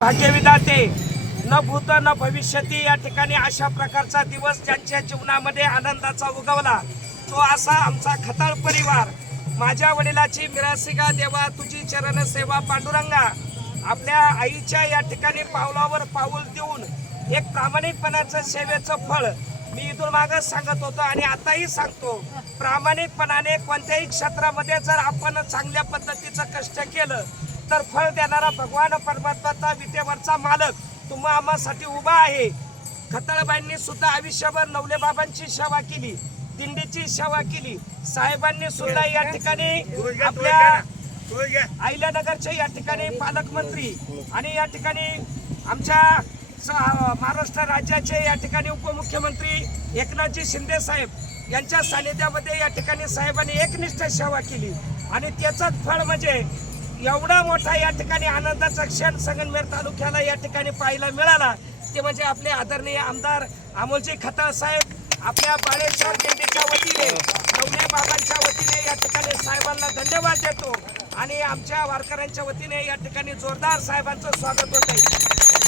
भाग्यविधाते. न भूत न भविष्यती या ठिकाणी अशा प्रकारचा दिवस ज्यांच्या जीवनामध्ये आनंदाचा उगवला. तो असा आमचा खताळ परिवार. माझ्या वडिलाची मिरासिका देवा तुझी चरण सेवा पांडुरंगा. आपल्या आईच्या या ठिकाणी पावलावर पाऊल देऊन एक प्रामाणिकपणाचं सेवेचं फळ मी इथून मागच सांगत होतो आणि आताही सांगतो. प्रामाणिकपणाने कोणत्याही क्षेत्रामध्ये जर आपण चांगल्या पद्धतीचं कष्ट केलं तर फळ देणारा भगवान परमात्माचा विटेवरचा मालक तुम्हा आम्हासाठी उभा आहे. खताळबाईंनी सुद्धा आयुष्यभर नवले बाबांची सेवा केली दिंडीची सेवा केली. साहेबांनी सुद्धा या ठिकाणी आपल्या अहिल्यानगरचे या ठिकाणी पालकमंत्री आणि या ठिकाणी आमच्या स- महाराष्ट्र राज्याचे या ठिकाणी उपमुख्यमंत्री एकनाथजी शिंदे साहेब यांच्या सानिध्यामध्ये या ठिकाणी साहेबांनी एकनिष्ठ सेवा केली. आणि त्याचंच फळ म्हणजे एवढा मोठा या ठिकाणी आनंदाचा क्षण संगमनेर तालुक्याला या ठिकाणी पाहायला मिळाला. ते म्हणजे आपले आदरणीय आमदार अमोलजी खताळ साहेब आपल्या बाळेश्वर दिंडीच्या वतीने नवने बाबांच्या वतीने या ठिकाणी साहेबांना धन्यवाद देतो. आणि आमच्या वारकऱ्यांच्या वतीने या ठिकाणी जोरदार साहेबांचं स्वागत होत आहे